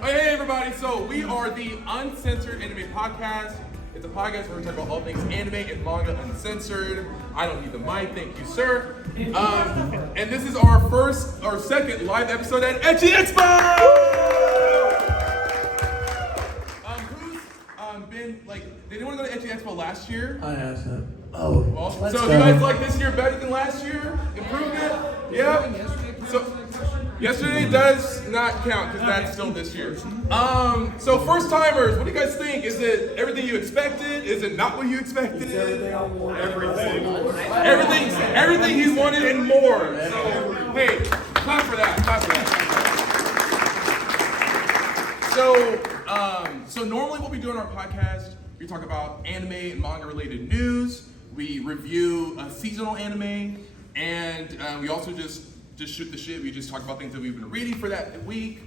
Hey everybody, so we are the Uncensored Anime Podcast. It's a podcast where we talk about all things anime and manga uncensored. I don't need the mic, thank you, sir. And this is our second live episode at Ecchi Expo! Who's been, did anyone go to Ecchi Expo last year? I asked that. Oh, well, so you guys like this year better than last year? Improvement? Yeah? So, yesterday does not count because that's still this year. So first timers, what do you guys think? Is it everything you expected? Is it not what you expected? Everything he wanted and more. So, hey, clap for that. So normally what we do on our podcast, we talk about anime and manga related news. We review a seasonal anime, and we also just shoot the shit. We just talk about things that we've been reading for that week,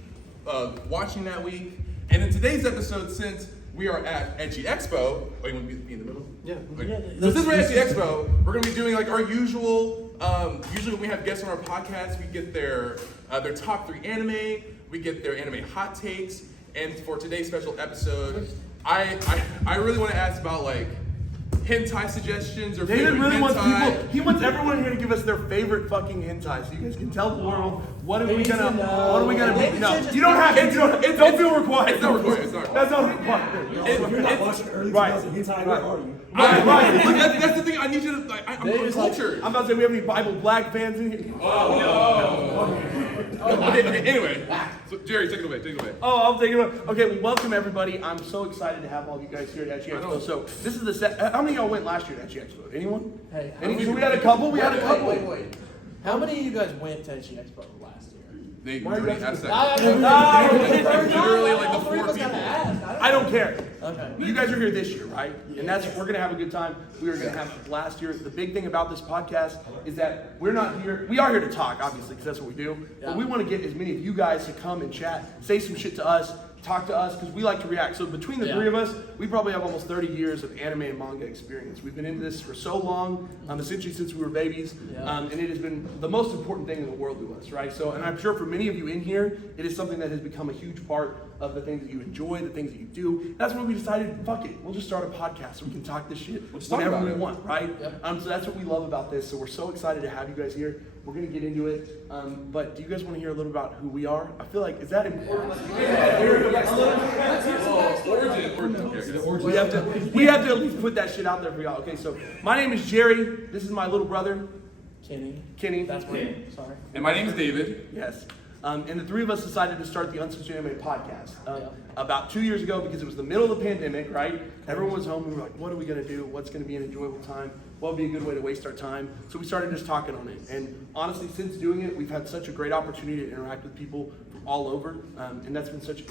watching that week. And in today's episode, since we are at Ecchi Expo, you want to be in the middle? Yeah. Okay. So since we're at Ecchi Expo, we're going to be doing like our usual. Usually when we have guests on our podcast, we get their top 3 anime, we get their anime hot takes, and for today's special episode, I really want to ask about hentai suggestions or David really wants hentai. people. He wants everyone here to give us their favorite fucking hentai, so you guys can tell the world what are we gonna be. No, you don't have to. Don't feel required. It's not required. That's not required. If you're not watching early Right. 2000 hentai, where are you? Right. Look, that's the thing. I need you to. I'm cultured. I'm about to say, we have any Bible Black fans in here? Okay, anyway, so Jerry, take it away. Oh, I'll take it away. Okay, well, welcome everybody. I'm so excited to have all of you guys here at Ecchi Expo. So this is the set. How many of y'all went last year at Ecchi Expo? Anyone? Hey, So we had a couple. Wait. How many of you guys went to Ecchi Expo last year? They already asked I that. Literally like the 4 people. I don't care. Okay. You guys are here this year, right? And we're gonna have a good time. We are gonna have last year. The big thing about this podcast is that we're not here. We are here to talk, obviously, because that's what we do. But we want to get as many of you guys to come and chat, say some shit to us, talk to us, because we like to react. So between the 3 of us, we probably have almost 30 years of anime and manga experience. We've been into this for so long, essentially since we were babies, and it has been the most important thing in the world to us, right? So, and I'm sure for many of you in here, it is something that has become a huge part of the things that you enjoy, the things that you do. That's when we decided, fuck it, we'll just start a podcast so we can talk this shit whenever we want, right? Yep. So that's what we love about this. So we're so excited to have you guys here. We're gonna get into it, but do you guys want to hear a little about who we are? I feel like, is that important? We have to at least put that shit out there for y'all. Okay, so my name is Jerry. This is my little brother, Kenny. That's my name. Sorry. And my name is David. Yes. And the 3 of us decided to start the Uncensored Anime Podcast about 2 years ago because it was the middle of the pandemic, right? Everyone was home. We were like, what are we going to do? What's going to be an enjoyable time? What would be a good way to waste our time? So we started just talking on it. And honestly, since doing it, we've had such a great opportunity to interact with people from all over. And that's been such a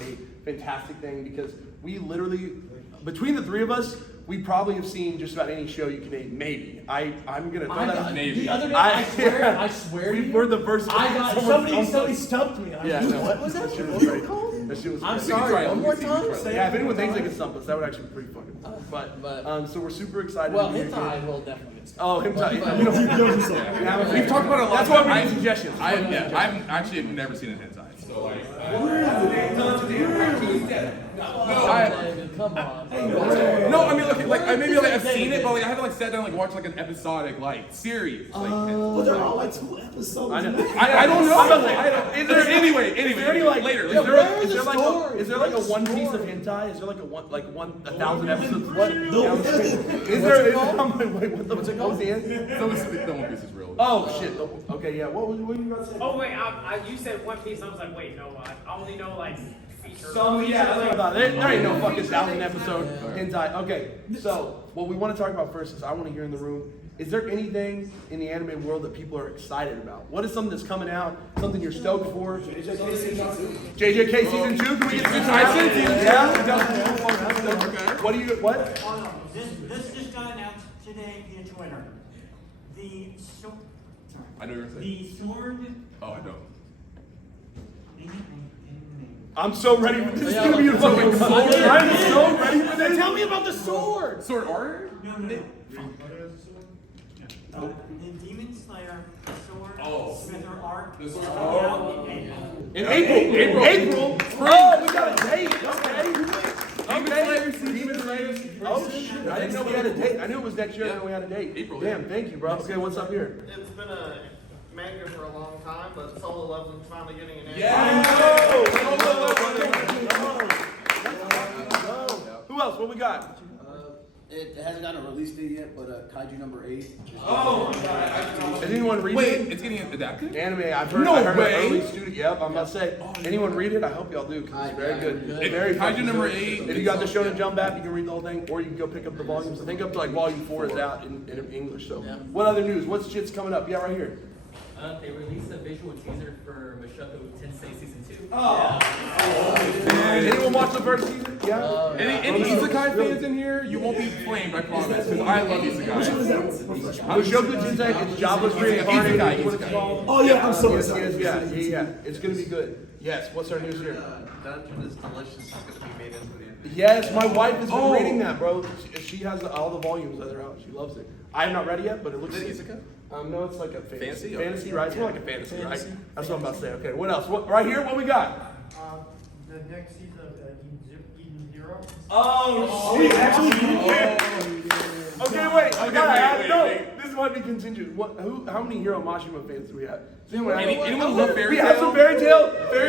fantastic thing because we literally, between the 3 of us, we probably have seen just about any show you can name. Maybe. I'm gonna throw that. Maybe. The other day, I swear. We were the first. Somebody stumped me. What was that? That shit was called? That shit was. I'm sorry. One more time. Yeah, if anyone thinks they can stump us, that would actually be pretty fucking fun. But so we're super excited. Well, hentai will definitely get stumped. Oh, hentai. We've talked about it a lot. That's why we need suggestions. I've actually never seen a hentai. So Come on. No, I mean, I've seen it, but I haven't sat down watch an episodic series. Well, they're all 2 episodes. I don't know. Is there anyway? Is there any later? Is there a one piece of hentai? Is there a 1,000 episodes? What? Is there? What's it called? The One Piece is real. Oh shit. Okay, yeah. What were you about to say? Oh wait, you said One Piece. I was like, wait, no, I only know feature. That's what I thought. There ain't no fucking 1,000 episode hentai. Okay, so what we want to talk about first is I want to hear in the room. Is there anything in the anime world that people are excited about? What is something that's coming out? Something you're stoked for? JJK season 2. Can we get some Tyson? Yeah. Okay. What do you? What? This just got announced today via Twitter. I know you're saying. The sword. Oh, I don't. I'm so ready for this. This is gonna be a fucking sword. I'm so ready for this. Tell me about the sword. Sword art? No. The Demon Slayer sword, Smith art. The sword. Out in April. In April. Oh, we got it. had a date. I knew it was next year, and then we had a date. April, Damn, yeah. thank you, bro. Okay, what's up here? It's been a manga for a long time, but Solo Leveling's finally getting an anime. Who else? What we got? It hasn't gotten a release date yet, but Kaiju number 8. Has anyone read Wait, it? it's getting adapted? Anime. I've heard. No I heard way. An early student. Yep. I'm about to say. Anyone read it? I hope y'all do because it's very good. Very Kaiju fucking number good. 8. If you got the Shonen Jump app, you can read the whole thing, or you can go pick up the volumes. I think up to like volume 4 is out in English. So, what other news? What's shit's coming up? Yeah, right here. They released a visual teaser for Mushoku Tensei Season 2. Anyone watch the first season? Yeah. Any Isekai fans in here? You won't be flamed, I promise, because I love Isekai. Mushoku Tensei, it's jobless reincarnated. That's what it's called. Oh yeah, I'm so Yes, excited. yeah. It's gonna be good. Yes. What's our news here? Dungeon is delicious. It's going to be made into the anime. Yes, my wife has been reading that, bro. She has all the volumes that are out. She loves it. I have not read it yet, but it looks. Is it Isekai? No, it's like a fantasy. Fantasy? Fantasy, right? It's more like a fantasy, right? That's what I'm about to say. Okay, what else? Right here, what we got? The next season of Eden Zero. Okay, wait. I gotta ask. wait, No, wait. this might be contingent. How many Hero Mashima fans do we have? Anyone love Fairy We have Tail? some fairy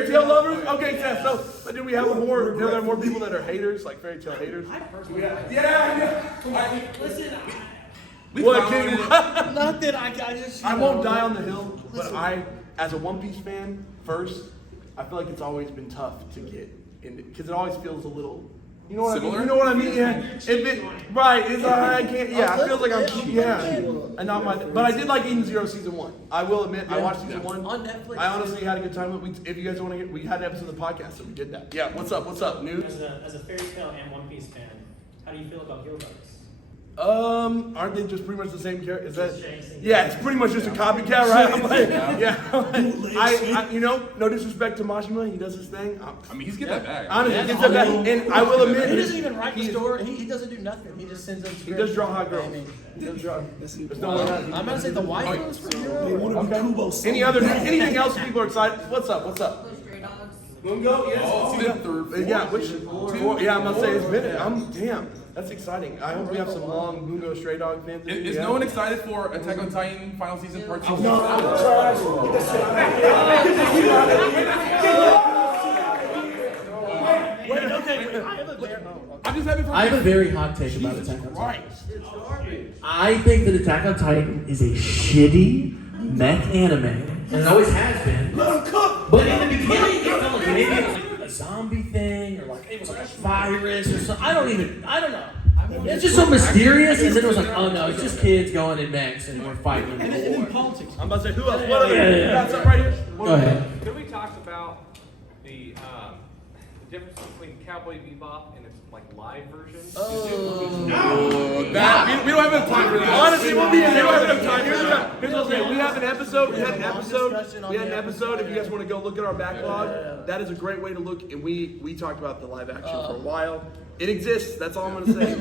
tale lovers. Okay, Seth. So, but do we have more? There are more people that are haters, like fairy tale haters. Listen, What, King? Not that I just. I won't die on the hill, but I, as a One Piece fan, first, I feel like it's always been tough to get in because it always feels a little. You know what I mean? Similar? You know what I mean? Yeah. If it right, it's I can't. Yeah, I feel like I'm. Yeah, and not my. But I did like Eden Zero season 1. I will admit, I watched season 1 On Netflix. I honestly had a good time. If you guys want to get, we had an episode of the podcast, so we did that. Yeah. What's up? What's up? News? As a Fairy Tail and One Piece fan, how do you feel about Hero Bucks? Aren't they just pretty much the same character? Is that? Yeah, it's pretty much just a copycat, right? I'm like, I you know, no disrespect to Mashima, he does his thing. I mean, he's getting that bag. Honestly, he gets that back, and I will admit, He doesn't even write the story. He doesn't do nothing. He just sends them. he does draw hot girls. He does draw. There's no one else. I'm gonna say the wife is for Hero. Okay. Anything else people are excited? What's up? What's up? Mungo, yes. Yeah, which? Yeah, I'm gonna say it's been. Damn. That's exciting. I hope we have some long Mungo Stray Dog fans. Is no one excited for Attack on Titan Final Season Part 2? I'm just happy for I have a very hot take about Attack on Titan. Right. I think that Attack on Titan is a shitty mech anime, and it always has been. But in the beginning, it felt like maybe it was like a zombie thing, or like it was like a virus or something. I don't know. It's just so mysterious, and then it was like, oh no, it's just kids going in mechs and we're fighting. I'm about to say, who else? What other? You got something right here? Go ahead. Could we talk about the difference between Cowboy Bebop and its like live version? We don't have enough time for that. Honestly, we don't have enough time. Here's what I'll say. We have an episode. We had an episode. If you guys want to go look at our backlog, that is a great way to look. And we talked about the live action for a while. It exists. That's all I'm gonna say.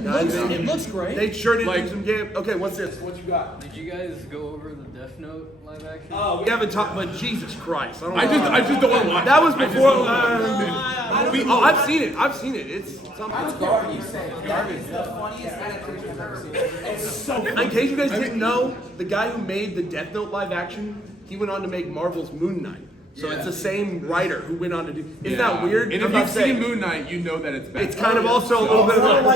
It looks great. They sure did do some game. Okay, what's this? What you got? Did you guys go over the Death Note live action? Oh, we haven't talked. But Jesus Christ, I just don't want to watch. That was before. I've seen it. I've seen it. It's something. Garbage. The funniest adaptation I've ever seen. In case you guys didn't know, the guy who made the Death Note live action, he went on to make Marvel's Moon Knight. So it's the same writer who went on to do. Isn't that weird? And if you've seen Moon Knight, you know that it's bad. It's kind of also a little bit of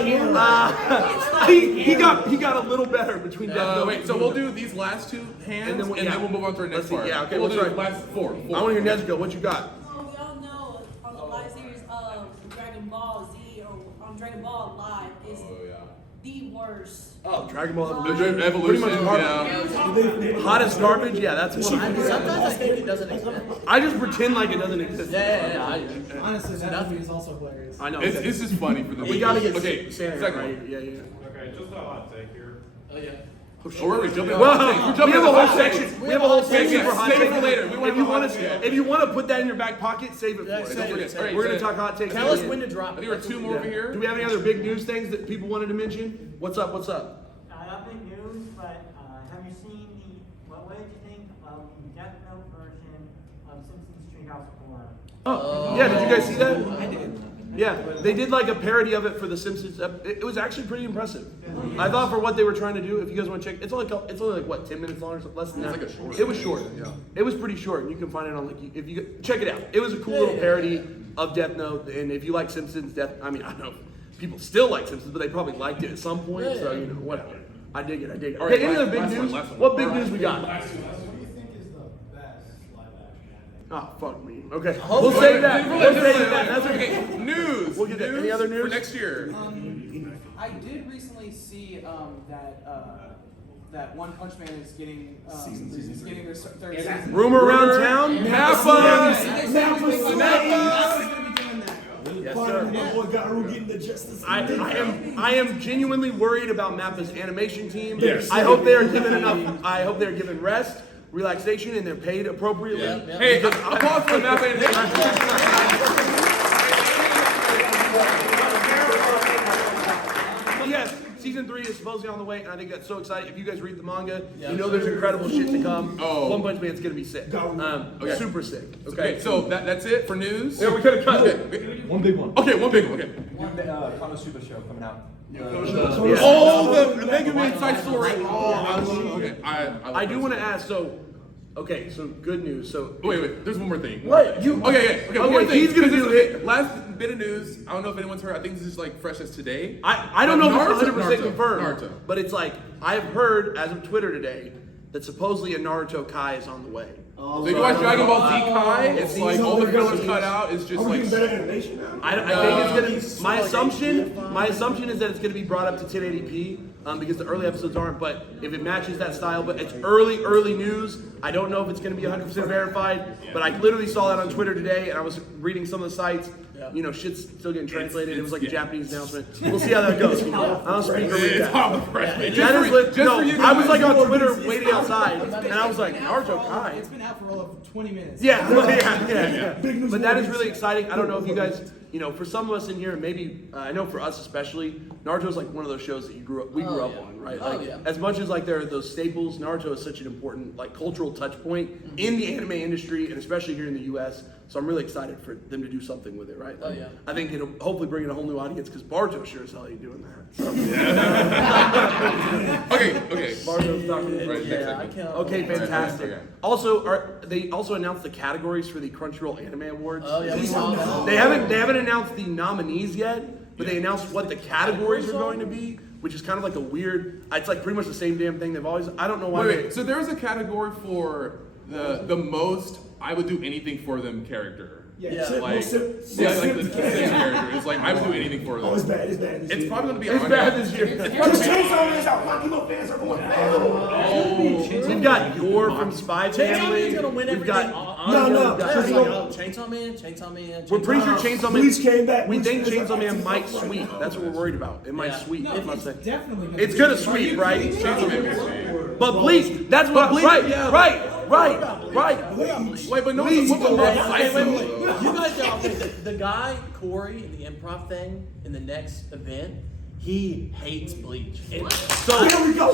he got a little better between Death Note. Wait, so we'll do these last two hands, and then we'll move on to our next part. Yeah, okay. We'll do What's right? last four. I want to hear Nezuko. What you got? So we all know on the live series of Dragon Ball Z or on Dragon Ball Live is the worst. Oh, Dragon Ball Evolution. Pretty much garbage. Hottest garbage? Yeah, that's one. Sometimes I think it doesn't exist. I just pretend like it doesn't exist. Yeah. honestly, that movie is also hilarious. I know. It's just funny for the We gotta get okay. Santa Second right. one. Yeah. Okay, just a hot take here. Oh yeah. Or are we jumping? Whoa, We're jumping we have to a the whole section. We have a whole section for hot Save it takes. for later. We want If you want to. to, if you want to put that in your back pocket, save it for us. save Don't it, forget. save it. We're gonna talk hot takes. Tell us when to drop I it. think we're two more over here. Do we have any other big news things that people wanted to mention? What's up? Not big news, but have you seen what did you think of the Death Note version of Simpsons Treehouse of Horror? Oh, yeah. Did you guys see that? I did. Yeah, they did like a parody of it for The Simpsons. It was actually pretty impressive. I thought for what they were trying to do, if you guys want to check, it's only like what, 10 minutes long or something, less than that. It's like a short. It was short. Yeah. It was pretty short, and you can find it on like if you check it out. It was a cool little parody of Death Note, and if you like Simpsons, I mean, I don't know, people still like Simpsons, but they probably liked it at some point. So you know, whatever. I dig it. Okay, right, any other big last news? one. What big news we got? What do you think is the best live action anime? Oh, fuck me. Okay, we'll save that. We'll save that. That's okay. Okay, news. We'll get that. Any other news for next year? I did recently see that One Punch Man is getting getting their third season. Rumor around town? Nappa! Yes, sir. I am genuinely worried about Mappa's animation team. Yes. I hope they are given enough. I hope they're given rest, relaxation, and they're paid appropriately. Hey, I'm calling for the map animation. Yes, season 3 is supposedly on the way, and I think that's so exciting. If you guys read the manga, you know there's incredible shit to come. Oh. One Punch Man's gonna be sick. Okay. Super sick. Okay, so that's it for news. Yeah, we could have cut it. Okay. One big one. Okay, one big one. Okay. One Konosuba show coming out. Oh, the Mega Man side story. Oh, okay. I do want to ask. So good news. So Wait. There's one more thing. What? Okay. One more thing. He's gonna do it. Last bit of news. I don't know if anyone's heard. I think this is like fresh as today. I don't know if it's 100% Naruto. confirmed, but it's like I've heard as of Twitter today that supposedly a Naruto Kai is on the way. So if you watch Dragon Ball Z Kai, it's like all the fillers cut out. It's just like. I think it's gonna. My assumption is that it's gonna be brought up to 1080p because the early episodes aren't. But if it matches that style, but it's early news. I don't know if it's gonna be 100% verified. But I literally saw that on Twitter today, and I was reading some of the sites. You know, shit's still getting translated. It was like a Japanese announcement. We'll see how that goes. I don't speak or read that. I was like on Twitter waiting outside, and I was like, Naruto Kai. It's been out for over 20 minutes. Yeah. But that is really exciting. I don't know if you guys, you know, for some of us in here, and maybe I know for us especially, Naruto's like one of those shows that we grew up on, right? Like as much as like there are those staples, Naruto is such an important like cultural touch point in the anime industry, and especially here in the U.S. So I'm really excited for them to do something with it, right? Like, I think it'll hopefully bring in a whole new audience because Barto sure as hell ain't doing that. So. Okay. Barto's talking. Right, Okay, fantastic. Okay. Also, they also announced the categories for the Crunchyroll Anime Awards. Oh yeah, we saw that. They haven't announced the nominees yet, but they announced what the categories are going to be, which is kind of like a weird. It's like pretty much the same damn thing they've always. I don't know why. Wait. So there was a category for the most I would do anything for them character. Like the same character. It's like I would do anything for them. Oh, it's bad. It's probably gonna be. It's bad this year. We've got Yor from Spy Family. Gonna win We've everything. got Chainsaw Man. We're pretty sure Chainsaw Man. Bleach came back. We think Chainsaw Man might sweep. That's what we're worried about. It might sweep. No, it's definitely It's gonna sweep, right? Chainsaw Man. But Bleach. That's what Bleach. Right. Wait, but no one's what the Wait. You guys know the guy Corey in the improv thing in the next event. He hates Bleach. So Here we go.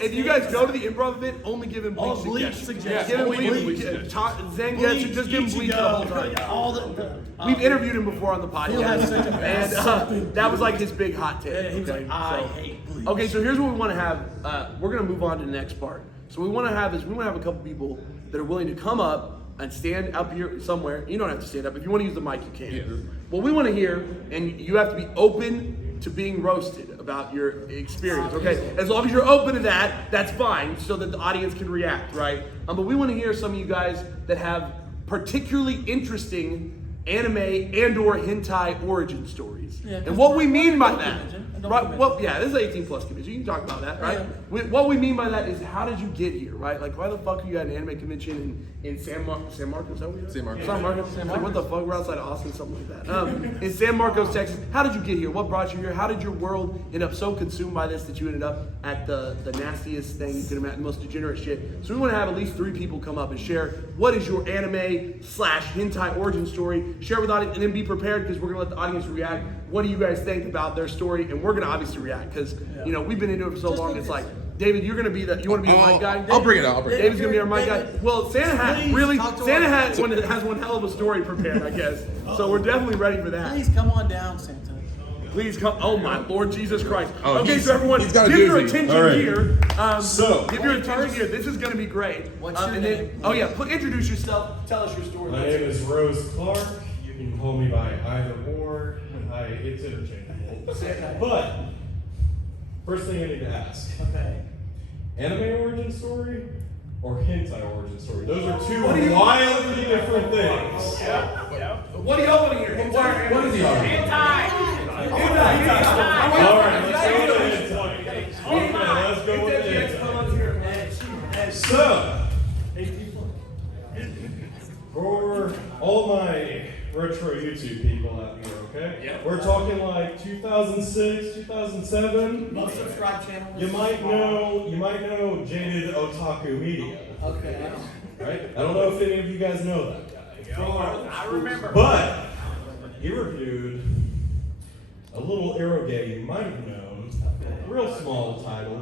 if you guys go to the improv event, only give him Bleach suggestions. Give him Bleach. Zengetsu, just give him Bleach the whole time. We've interviewed him before on the podcast, and that was like his big hot take. He was like, I hate Bleach. Okay, so here's what we want to have. We're gonna move on to the next part. So we want to have a couple people that are willing to come up and stand up here somewhere. You don't have to stand up. If you want to use the mic, you can. Yeah. What we want to hear, and you have to be open to being roasted about your experience, okay? As long as you're open to that, that's fine, so that the audience can react, right? But we want to hear some of you guys that have particularly interesting anime and/or hentai origin stories. And what we mean by that, right? Well, yeah, this is 18 plus convention. You can talk about that, right? What we mean by that is how did you get here, right? Like why the fuck are you at an anime convention in San Marcos? Is that where you're at? San Marcos. Like, what the fuck? We're outside of Austin, something like that. In San Marcos, Texas. How did you get here? What brought you here? How did your world end up so consumed by this that you ended up at the nastiest thing you could imagine, the most degenerate shit? So we want to have at least 3 people come up and share what is your anime/hentai origin story. Share with the audience, and then be prepared because we're gonna let the audience react. What do you guys think about their story? And we're gonna obviously react because you know we've been into it for so long. It's like David, you're gonna be the. You want to be the mic guy? I'll bring it out. David's gonna be our mic guy. Well, Santa has one hell of a story prepared, I guess. So we're definitely ready for that. Please come on down, Santa. Please come. Oh my Lord Jesus Christ. Oh, Okay, so everyone, he's got a give your doozy. attention All right. here. So- give your attention here. This is gonna be great. What's your name? Oh yeah, introduce yourself. Tell us your story. My name is Rose Clark. You can call me by either or. It's interchangeable. But first thing I need to ask: anime origin story or hentai origin story? Those are two wildly different things. What do y'all want to hear? What is the origin? All right, let's go with the hentai. Okay, let's go with the hentai. So, for all my retro YouTube people out here, okay? We're talking like 2006, 2007. Most subscribe channel. You might know Jaded Otaku Media. Okay. Right? I don't know if any of you guys know that guy. I remember. But he reviewed a little eroge you might have known, a real small title,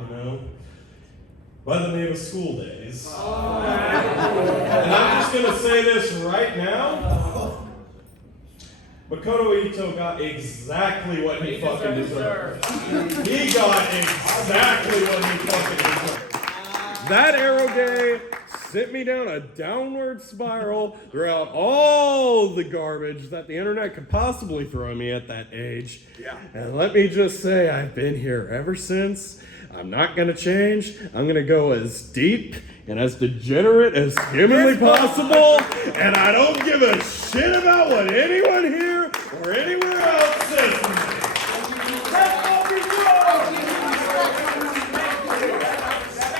by the name of School Days. And I'm just gonna say this right now. Makoto Ito got exactly what he fucking deserved. He got exactly what he fucking deserved. That eroge sent me down a downward spiral throughout all the garbage that the internet could possibly throw me at that age. Yeah. And let me just say, I've been here ever since. I'm not gonna change. I'm gonna go as deep and as degenerate as humanly possible. And I don't give a shit about what anyone here or anywhere else says to me.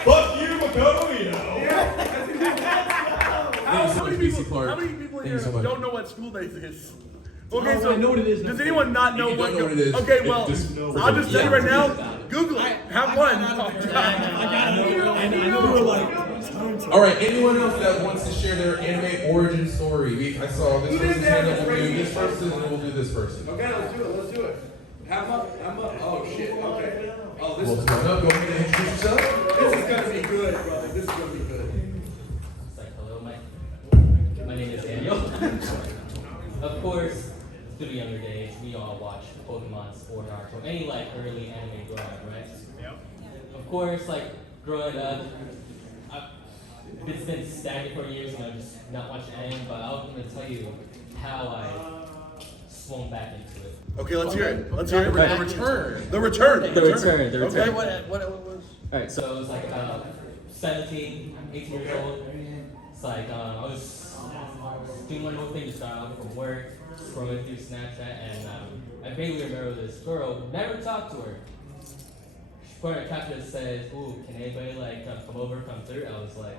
Fuck you, Makoto Ito. How many people here don't know what School Days is? Okay, so I know what it is. does anyone not know If you what? don't know what it is, Okay, well, I'll just tell you right now. Google it. Have one. All right, anyone else that wants to share their anime origin story? I saw this person's hand up. We'll do this person, and we'll do this person. Okay, let's do it. Have up. Oh shit. Okay. Oh, this Well, is turn up. Go ahead and introduce yourself. gonna be good, brother. This is gonna be good. It's like, hello, my name is Daniel. Of course, through the younger days, we all watched Pokemon, Sport, Naruto, any like early anime growing up, right? Yep. Of course, like growing up, it's been stagnant for years, just not watching anime. But I was going to tell you how I swung back into it. Okay, let's hear it. Let's hear it. Right. The return. Okay. What was? Alright, so it was like 17, 18 years old. It's like I was doing my whole thing, just got out from work, scrolling through Snapchat, and I vaguely remember this girl, never talked to her. She put her caption that says, "Ooh, can anybody like come over, come through?" I was like,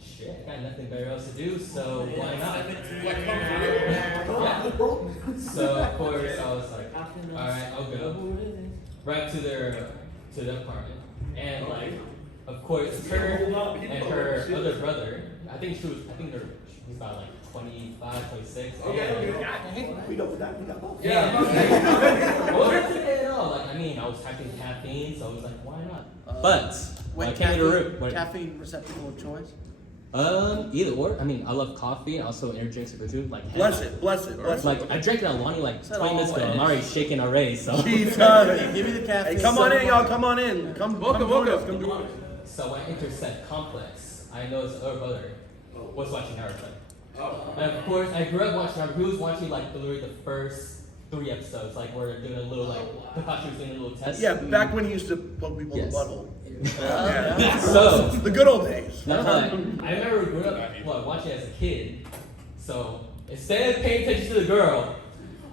shit, I got nothing better else to do, so why not? Yeah. So of course I was like, alright, I'll go. Right to their apartment. And like, of course, her and her other brother, I think she was about like 25, 26. We got both. Yeah. Well, not today at all. Like, I was having caffeine, so I was like, why not? But when I came to the room, caffeine receptacle of choice? Either or. I love coffee and also energy drinks are too. Like, Bless it. Like, I drank it at Lonnie like 20 minutes ago. I'm already shaking already, so. Jesus. Give me the caffeine. Hey, come on in, y'all. Come on in. Come join us. Come do it. So at Intersect Complex, I noticed our brother was watching Naruto. And of course, I grew up watching Naruto. He was watching like literally the first 3 episodes, like where they're doing a little like Kakashi was doing a little test. Yeah, back when he used to poke people in the butthole. Yeah. So the good old days. That's right. I remember growing up watching as a kid. So instead of paying attention to the girl,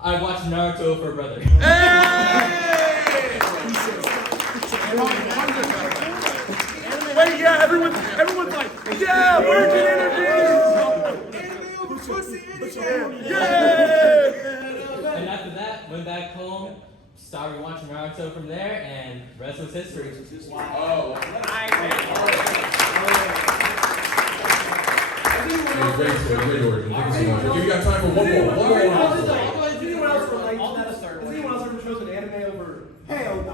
I watched Naruto with her brother. Wait, yeah, everyone's like, yeah, virgin energy. Yeah. And after that, went back home, started watching Naruto from there, and the rest was history. Oh. Great origin. Thank you so much. Okay, we got time for one more. Does anyone else ever chosen anime over? Hell no.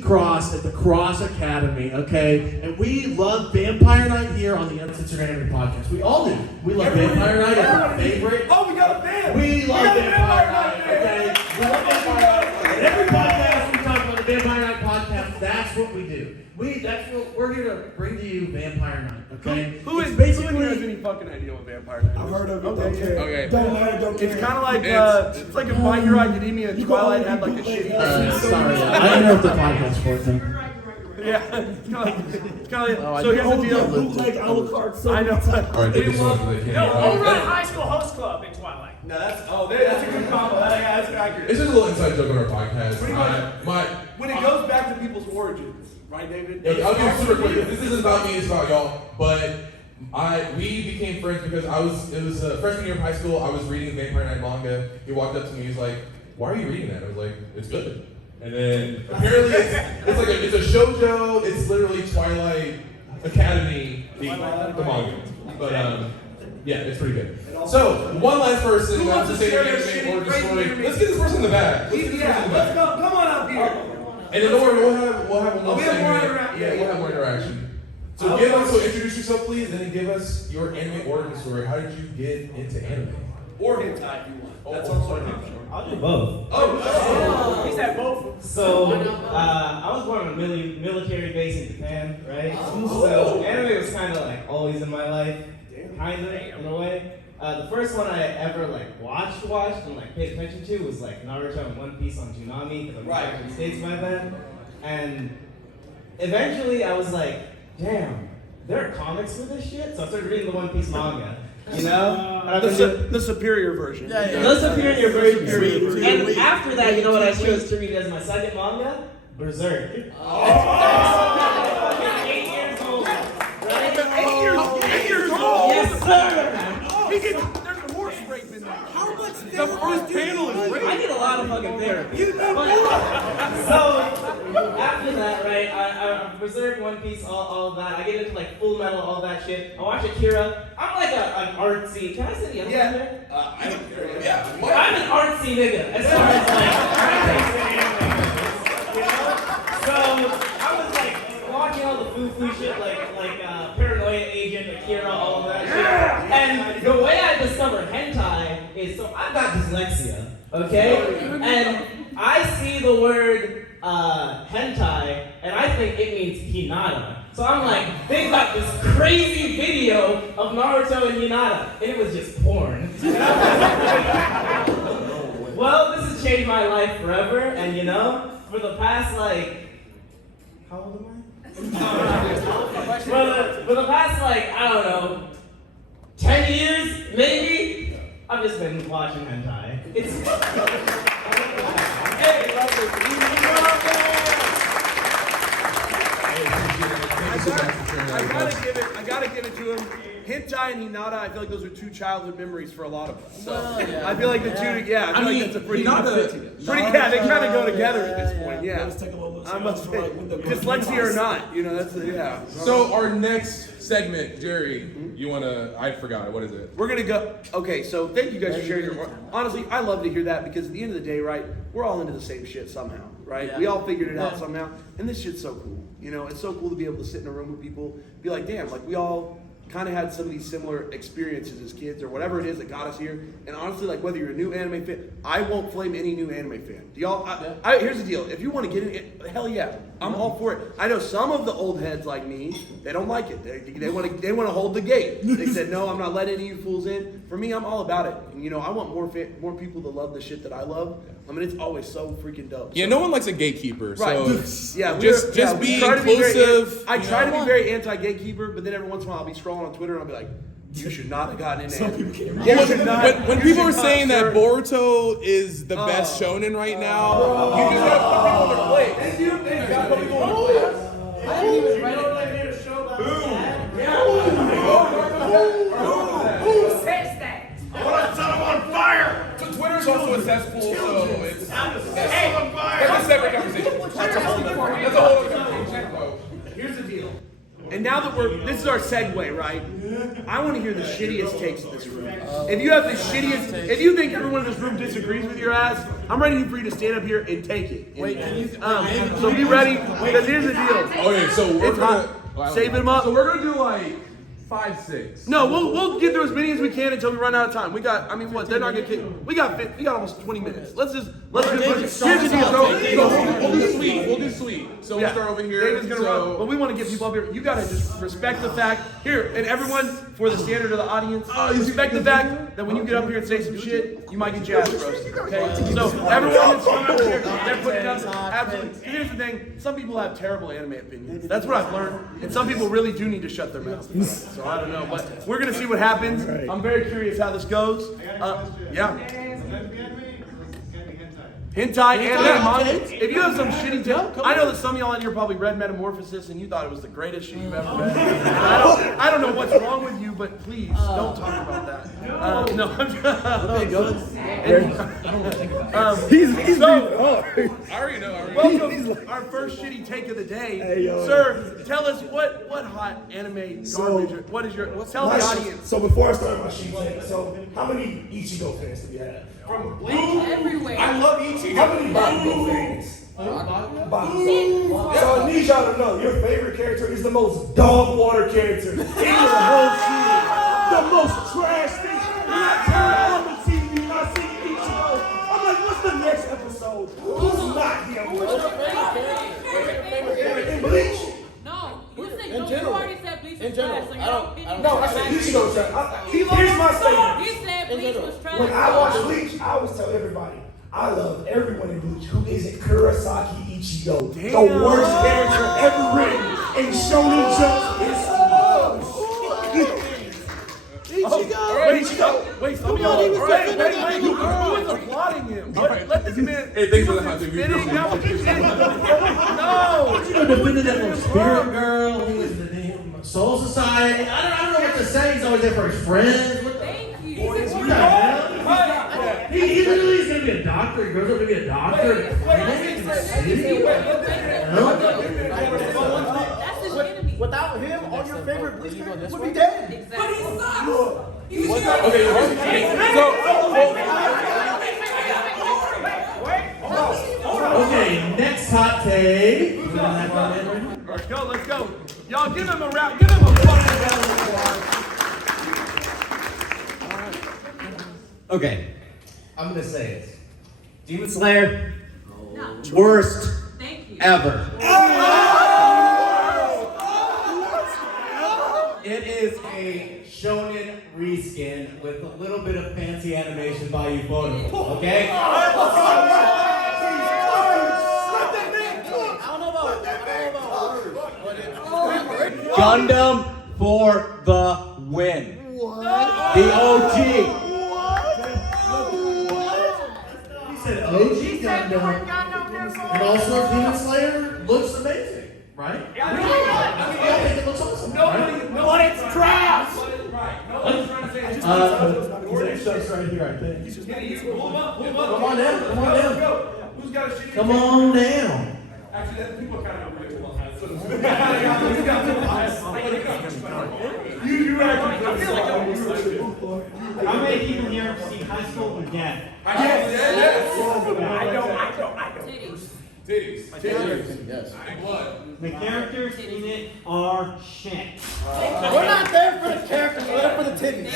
Cross at the Cross Academy, okay? And we love Vampire Night here on the Uncensored Anime Podcast. We all do. We love Vampire Night. It's our favorite. Oh, we got a band. We love Vampire Night, okay? We love Vampire Night. And every podcast we talk about the Vampire Night podcast, that's what we do. We're here to bring to you Vampire Night, okay? Who has any fucking idea what Vampire Night is? I've heard of it. Okay. Don't matter, don't care. It's kind of like it's like if My Hero Academia and Twilight had like a shitty. Sorry, I interrupt the podcast for them. Yeah, it's kind of like. So here's the deal. Bootleg a la carte. I know. All right, thank you so much for the No, over at High School Host Club in Twilight. No, that's a good combo. That's accurate. It's just a little inside joke on our podcast. When it goes back to people's origins, right, David? Yeah, I'll be super quick. This isn't about me, it's about y'all. But we became friends because it was freshman year of high school. I was reading Vampire Night manga. He walked up to me. He's like, "Why are you reading that?" I was like, "It's good." And then apparently it's a shoujo. It's literally Twilight Academy, the manga. But yeah, it's pretty good. So one last person who wants to say their anime or story. Let's get this person in the back. Let's go. Come on up here. And then we'll have one more we have more segment. interaction. Yeah, we'll have more interaction. So introduce yourself, please, and then give us your anime origin story. How did you get into anime? Or hentai if you want. That's also an option. I'll do both. Oh, he said both. So, I was born on a military base in Japan, right? So, anime was kind of like always in my life, kind of, in a way. The first one I ever watched and paid attention to was Naruto and One Piece on Toonami, because I'm back in the States by then. And eventually I was like, damn, there are comics for this shit? So I started reading the One Piece manga. You know? The superior version. The superior version. And after that, you know what I chose to read as my second manga? Berserk. 8 years old. Right? 8 years old? Yes, sir. There's a horse rape in there. How much the first panel is rape? I need a lot of fucking therapy. So, after that, right, I Berserk, One Piece, all of that. I get into Full Metal, all that shit. I watch Akira. I'm like an artsy. Can I say the other there? I don't care. Yeah. I'm an artsy nigga as far as you know? So I was watching all the foo-foo shit like Paranoia Agent, Akira, all of that shit. And the way I discovered hentai is, so I've got dyslexia, okay? And I see the word hentai, and I think it means Hinata. So I'm like, they got this crazy video of Naruto and Hinata, and it was just porn. Well, this has changed my life forever, and for the past how old am I? for the past I don't know, 10 years, maybe, I've just been watching hentai. It's I gotta give it to him. Hentai and Hinata, I feel like those are two childhood memories for a lot of us. So I feel like the two, I feel like that's a pretty, they kind of go together at this point. Yeah. Dyslexia or not, that's yeah. So our next segment, Jerry, you wanna? I forgot. What is it? We're gonna go. Okay, so thank you guys for sharing your. Honestly, I love to hear that because at the end of the day, right, we're all into the same shit somehow, right? Yeah. We all figured it out somehow, and this shit's so cool. It's so cool to be able to sit in a room with people, be like, damn, we all kind of had some of these similar experiences as kids or whatever it is that got us here. And honestly, whether you're a new anime fan, I won't flame any new anime fan. Do y'all? Here's the deal: if you want to get in, hell yeah, I'm all for it. I know some of the old heads like me, they don't like it. They want to hold the gate. They said, no, I'm not letting any of you fools in. For me, I'm all about it. And I want more people to love the shit that I love. I mean, it's always so freaking dope. Yeah, no one likes a gatekeeper. Right. So yeah, just be inclusive. I try to be very anti-gatekeeper, but then every once in a while I'll be scrolling on Twitter and I'll be like, you should not have gotten in there. Some people can't. When people are saying that Boruto is the best shonen right now, you just gotta put people in their place. You gotta put people in their place. I didn't even write it. A show about Who says that? Set them on fire! So Twitter's also a cesspool, so it's Hey, that's a separate conversation. That's a whole other conversation. Here's the deal. And And now that this is our segue, right? I want to hear the shittiest takes of this room. If you have the shittiest, if you think everyone in this room disagrees with your ass, I'm ready for you to stand up here and take it. Wait, can you? So be ready, because here's the deal. Okay, so we're gonna save them up. So we're gonna do like 5, 6. No, we'll get through as many as we can until we run out of time. We got, I mean, what? They're not gonna kick. We got almost 20 minutes. Let's do. Here's the deal. We'll do sweet. We'll do sweet. So we'll start over here. David's gonna run, but we want to get people up here. You gotta just respect the fact here, and everyone, for the standard of the audience, respect the fact that when you get up here and say some shit, you might get your ass roasted. Okay? So everyone that's coming up here, they're putting up absolutely. Here's the thing: some people have terrible anime opinions. That's what I've learned, and some people really do need to shut their mouths. So I don't know, but we're gonna see what happens. I'm very curious how this goes. Yeah. Hentai, anime, manga. If you have some shitty tip, I know that some of y'all in here probably read Metamorphosis and you thought it was the greatest shit you've ever read. I don't know what's wrong with you, but please don't talk about that. No, I'm just. He's I already know. Welcome, our first shitty take of the day, sir. Tell us what hot anime garbage. What is your? Tell the audience. So before I start my shitty take, so how many Ichigo fans do we have? From Bleach? Everywhere. I love Ichigo. How many Bakugo fans? Bakugo. So I need y'all to know, your favorite character is the most dog water character in the whole series. The most trash thing. When I turn on the TV and I see Ichigo, I'm like, what's the next episode? Who's not him? What's your favorite character? In Bleach? No, you said In no. general. You already said Bleach In was general. trash. So I don't- No, I said Ichigo trash. Here's my statement. He said Bleach was trash. When I watch Bleach, I always tell everybody, I love everyone in Bleach who isn't Kurosaki Ichigo. The worst character ever written in Shonen Jump Ichigo! Wait, some of y'all. Wait, who was applauding him? Let this man. Hey, thanks for the hot take. No! Ichigo defended that little spirit girl. He was in the damn Soul Society. I don't know what to say. He's always there for his friends. Thank you. What the hell? He literally is going to be a doctor. He grows up to be a doctor. That's his enemy. Without him, all your favorite Bleach characters would be dead. Exactly. But he sucks. Okay, next hot take. Let's go. Y'all give him a round. Give him a fucking round of applause. Okay, I'm gonna say it. Demon Slayer, No. worst Thank you. ever. It is a shonen reskin with a little bit of fancy animation by Ufotable, okay? I don't know about Gundam for the win. The OG. He said OG Gundam. And also Demon Slayer looks amazing, right? I think it looks awesome. But it's trash! He's right here, I think. Come on down. Who's got a shitty? Come on down. Actually, that people kind of unbelievable. How many people here have seen High School Again? Titties. Yes. The characters in it are shit. We're not there for the characters. We're there for the titties.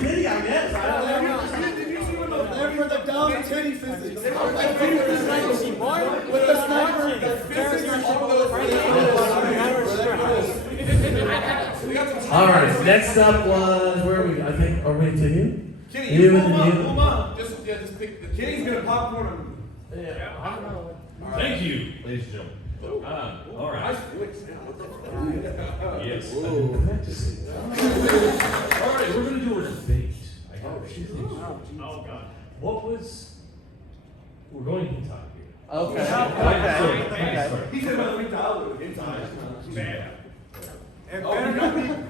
Pity, I guess. They're for the dumb titty physics. With the sniper. All right. Next up was where are we? I think are we to you? Kenny, You pull and him you. up. Just pick the. Kenny's gonna popcorn him. Thank you, ladies and gentlemen. All right. Yes. All right, we're going to do a debate. I got a few things. Oh, God. What was... We're going Hentai here. Okay. He said about the dollar.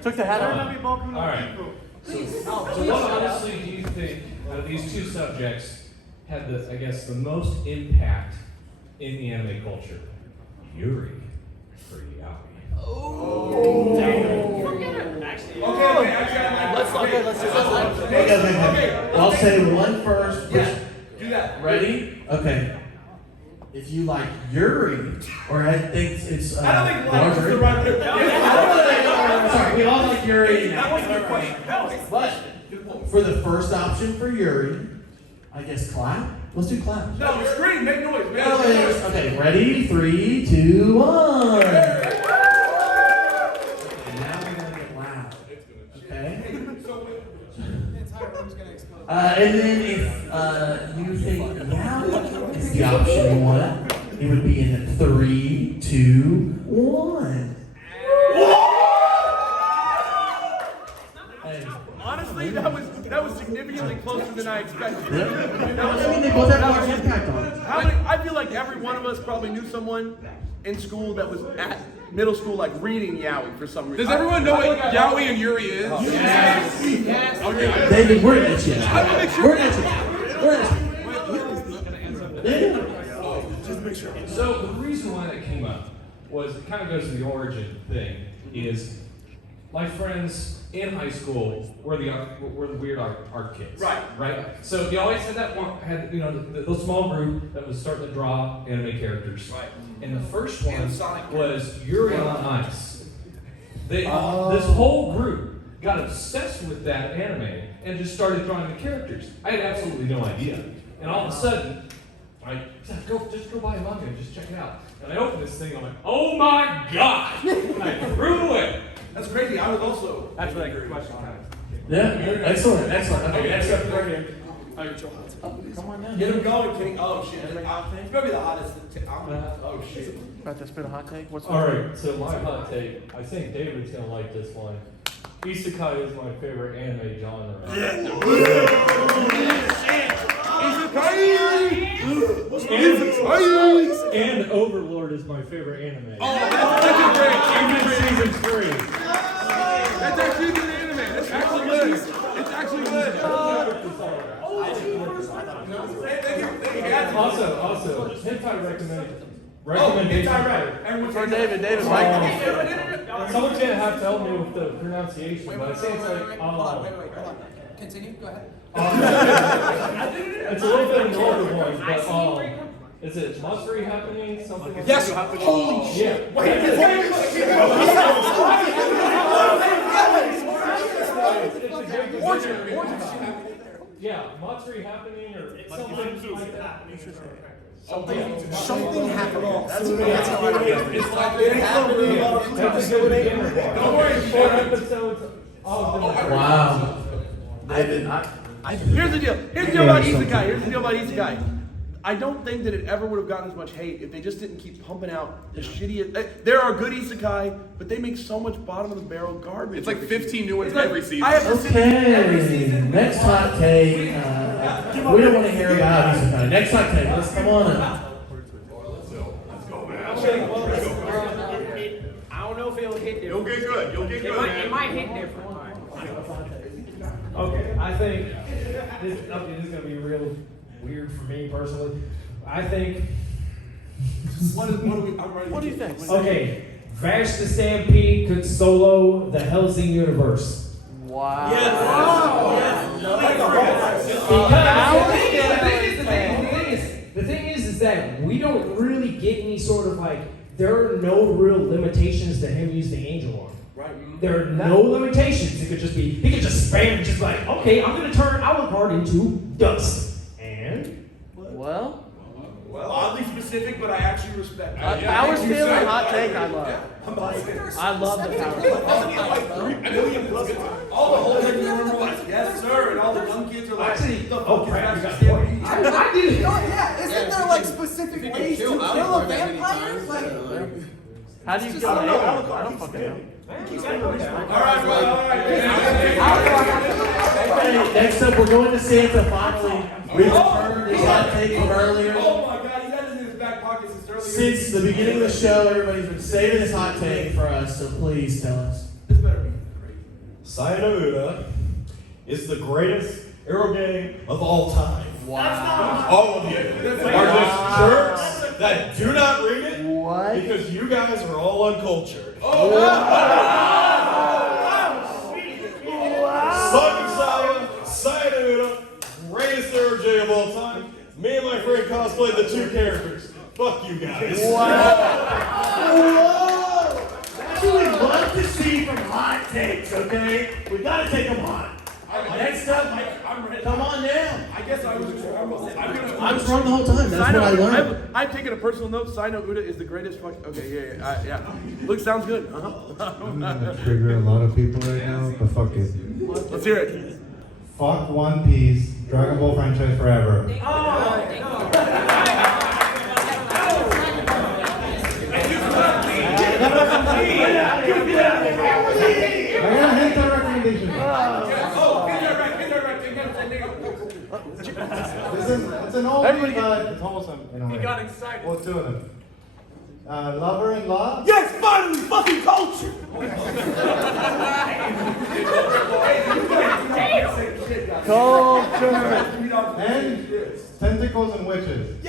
Took the hat off. All right. So what honestly do you think out of these two subjects had the, I guess, the most impact in the anime culture. Yuri for yaoi. Okay. I'll say one first. Yeah, do that. Ready? Okay. If you like Yuri, or I think it's I don't think like is the right word. Sorry, we all like Yuri. That wasn't your question. But for the first option for Yuri, I guess clap. Let's do clap. No, scream, make noise, man. Okay, ready? 3, 2, 1. And now we're gonna get loud. Okay. And then if you think yeah is the option you want, it would be in 3, 2, 1. Honestly, that was significantly closer than I expected. I mean, they both have a large impact on it. I feel like every one of us probably knew someone in school that was at middle school, like reading yaoi for some reason. Does everyone know what yaoi and yuri is? Yes. Okay. David, we're at you. I want to make sure. We're at you. We're at you. Just make sure. So the reason why that came up was it kind of goes to the origin thing. Is my friends in high school were the weird art kids. Right. So you always had that one, the small group that was starting to draw anime characters. Right. And the first one was Yuri on Ice. This whole group got obsessed with that anime and just started drawing the characters. I had absolutely no idea. And all of a sudden, I said, just go buy a manga and just check it out. And I opened this thing, I'm like, oh my god! And I threw it away. That's crazy. I was also. That's what that question kind of. Yeah, excellent. Okay, next up right here. Come on down. Get him going, King. Oh shit. It's probably the hottest. Oh shit. About to spit a hot take? What's Alright, so my hot take, I think David's gonna like this one. Isekai is my favorite anime genre. And Overlord is my favorite anime. Oh, that's a great. Even season 3. That's actually a good anime. That's actually good. It's actually good. Also, hentai recommendation. For David, Mike. Someone's gonna have to help me with the pronunciation, but I say it's like, Wait, hold on. Continue, go ahead. it's a little bit of an older one, but is it Monstery Happening? Something like Yes. that? Holy shit. Yeah, Monstery Happening or something like that. Something happening. That's how I do it. It's like it happening. Don't worry, 4 episodes. Wow. Here's the deal. Here's the deal about Isekai. I don't think that it ever would have gotten as much hate if they just didn't keep pumping out the shittiest. There are good Isekai, but they make so much bottom of the barrel garbage. It's like 15 new ones every season. I have to sit every season. Next hot take. We don't want to hear about Isekai. Next hot take. Let's come on up. I don't know if it'll hit different. You'll get good. It might hit different. Okay, I think this is going to be real weird for me personally. I think. What do you think? Okay, Vash the Stampede could solo the 𝐻뾱𝒩𝒯𝒜𝐼. Wow. The thing is that we don't really get any sort of like, there are no real limitations to him using the angel arm. Right. There are no limitations. It could just be, he could just spam, just like, okay, I'm gonna turn Alucard into dust. And? Well, Oddly specific, but I actually respect it. Power stealing hot take. I love. I love the power stealing. All the whole thing, yes sir, and all the young kids are like, Actually, the fuck is crap, that? I did it. Yeah, isn't there like specific ways to kill a vampire? Like, How do you kill an alien? I don't fucking know. Next up, we're going to Santa finally. We returned this hot take from earlier. Oh my god, he's had this in his back pocket since earlier. Since the beginning of the show, everybody's been saving this hot take for us, so please tell us. This better be great. Sayonara is the greatest eroge of all time. Wow. All of you are just jerks that said, do not read it. What? Because you guys are all uncultured. Saya, greatest RJ of all time. Me and my friend cosplayed the two characters. Fuck you guys. Whoa! That's what we love to see from hot takes, okay? We gotta take them hot. Next up, come on down. I guess I was I was wrong the whole time. That's what I learned. I've taken a personal note. Sino Uda is the greatest fuck. Okay, yeah. Look, sounds good. I'm gonna trigger a lot of people right now, but fuck it. Let's hear it. Fuck One Piece, Dragon Ball franchise forever. I got a hentai recommendation. It's an old movie, but it's wholesome in a way. He got excited. Well, two of them. Lover-in-Law. Yes, finally, fucking culture. Culture. And Tentacles and Witches.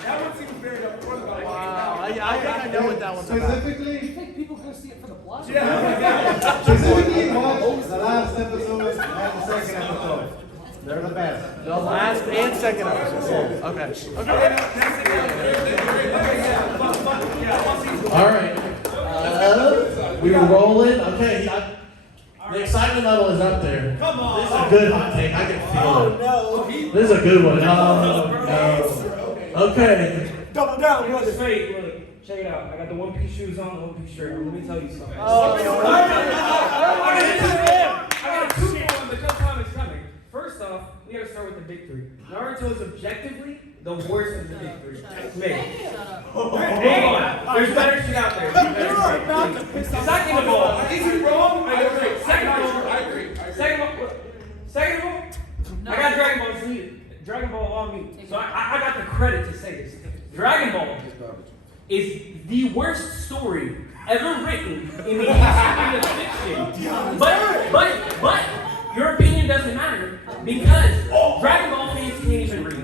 That one seems very upfront about Wow, I think I know what that one's about. Specifically, You think people go see it for the plot? specifically watch the last episode and the second episode. They're the best. The last and second episode. Okay. All right. We were rolling. Okay. The excitement level is up there. Come on. This is a good hot take. I can feel it. No. This is a good one. Oh, no. Okay. Double down, brother. Straight, look, check it out. I got the One Piece shoes on, the One Piece shirt. Let me tell you something. Oh, I got two for them, but just time is coming. First off, we gotta start with the big three. Naruto is objectively the worst of the big three. Maybe. Hold on. There's better shit out there. Second of all, is he wrong? I agree. Second of all, I got Dragon Ball Z. Dragon Ball on me. So I got the credit to say this. Dragon Ball is the worst story ever written in the history of fiction. But your opinion doesn't matter because Dragon Ball fans can't even read.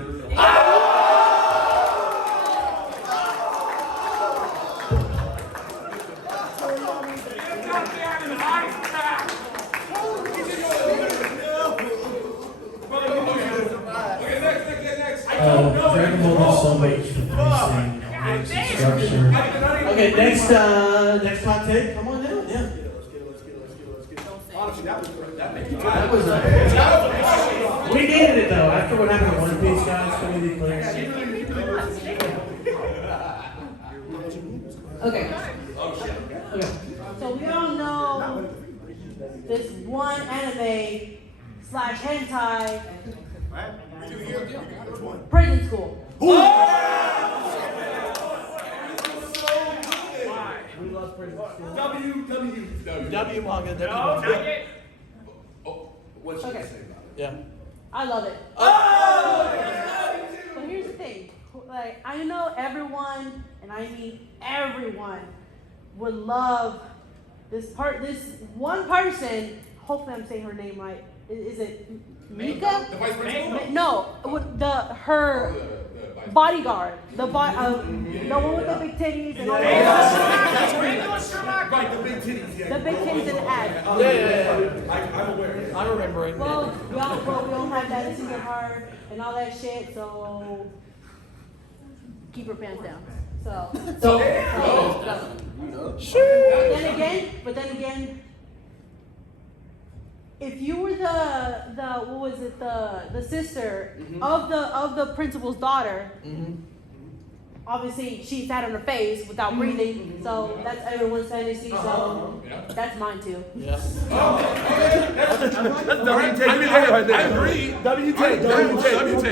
Dragon Ball has so much structure. Okay, next hot take. Come on down. Yeah. That was we needed it though. After what happened to One Piece, guys, can we be clear? Okay. So we all know this one anime / hentai prison school. We love prison school. W manga. What's she Okay. say about it? Yeah. I love it. But here's the thing. Like, I know everyone, and I mean everyone, would love this one person. Hopefully I'm saying her name right. Is it Mika? The vice principal? No, her bodyguard. The one with the big titties and all that. Right, the big titties, yeah. The big titties and the ass. Yeah. I'm aware. I'm remembering. Well, we all have that in her and all that shit, so keep her pants down. But then again, if you were the sister of the principal's daughter, obviously she sat on her face without breathing, so that's everyone's fantasy. So that's mine too. Yeah. That's W-take. I agree. W-take.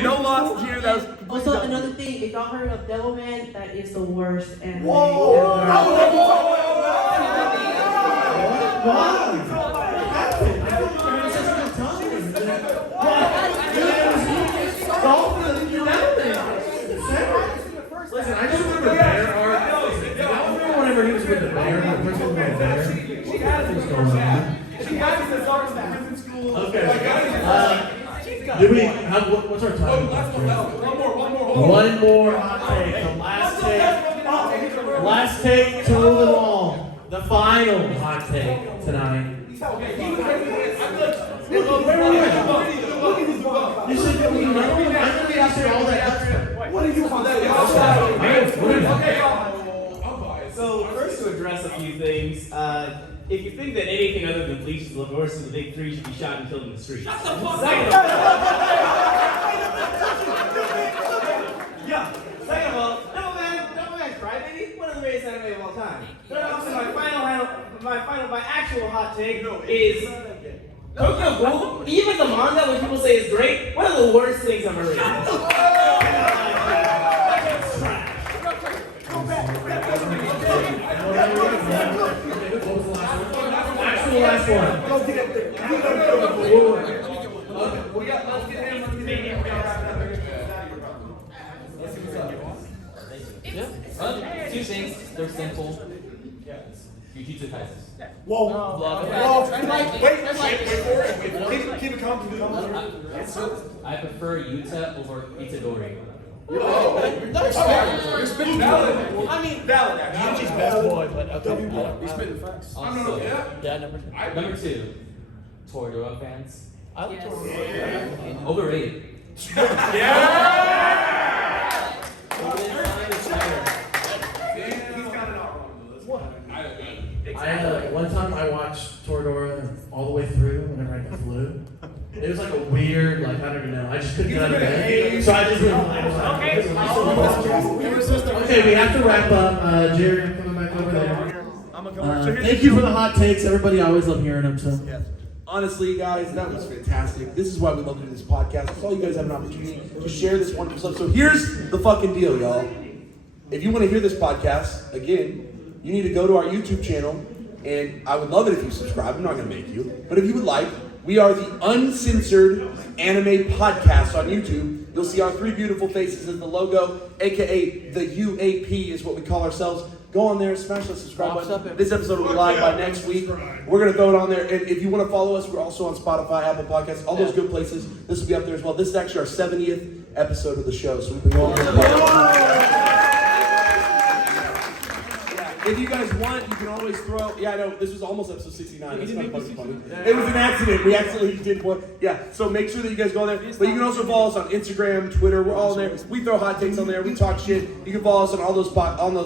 No loss here. That was Also, another thing, if y'all heard of Devilman, that is the worst anime Whoa! Listen, I just remember Bear arc. I remember whenever he was with the bear, the person with the bear. What's going on? Okay. What's our time? One more. One more hot take. The last take. Last take to rule them all. The final hot take tonight. Where are you at? You said that we know. I'm going to ask you all that. What are you talking about? So first, to address a few things, if you think that anything other than Bleach is the worst of the big three, you should be shot and killed in the streets. Shut the fuck up! Second of all, Devilman's Crybaby, one of the greatest anime of all time. Third off, my actual hot take is Tokyo Ghoul. Even the manga, when people say it's great, one of the worst things I've ever read. Actual last one. Let's get him. Two things. They're simple. Ujutsu Kaisen. Whoa. Wait. Keep it calm. I prefer Yuta over Itadori. That's fair. You're spitting valid. I mean, valid. Yuji's best boy, but okay. He's spitting facts. Also, Yeah, number two. Number 2, Toradora fans. I like Toradora. Overrated. One time I watched Toradora all the way through whenever I got flu. It was like a weird, I don't know. I just couldn't get out of bed. So I just Okay, we have to wrap up. Jerry, I'm coming back over there. Thank you for the hot takes, everybody. I always love hearing them. So. Yes. Honestly, guys, that was fantastic. This is why we love doing this podcast. It's all you guys have an opportunity to share this wonderful stuff. So here's the fucking deal, y'all. If you want to hear this podcast, again, you need to go to our YouTube channel, and I would love it if you subscribe. I'm not going to make you. But if you would like, we are the Uncensored Anime Podcast on YouTube. You'll see our 3 beautiful faces as the logo, aka the UAP is what we call ourselves. Go on there, smash the subscribe button. This episode will be live by next week. We're going to throw it on there. And if you want to follow us, we're also on Spotify, Apple Podcasts, all those good places. This will be up there as well. This is actually our 70th episode of the show. So we've been going If you guys want, you can always throw. Yeah, I know this was almost episode 69. That's not funny. It was an accident. We accidentally did one. Yeah, so make sure that you guys go there. But you can also follow us on Instagram, Twitter. We're all there. We throw hot takes on there. We talk shit. You can follow us on all those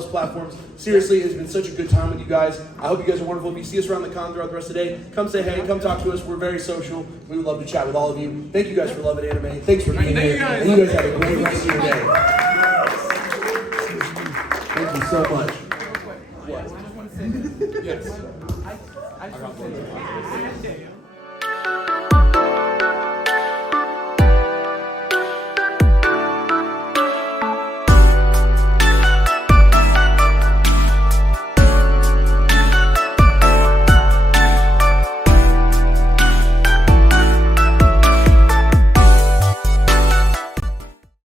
platforms. Seriously, it's been such a good time with you guys. I hope you guys are wonderful. If you see us around the con throughout the rest of the day, come say hey. Come talk to us. We're very social. We would love to chat with all of you. Thank you guys for loving anime. Thanks for being here. And you guys have a great rest of your day. Thank you so much. Yes.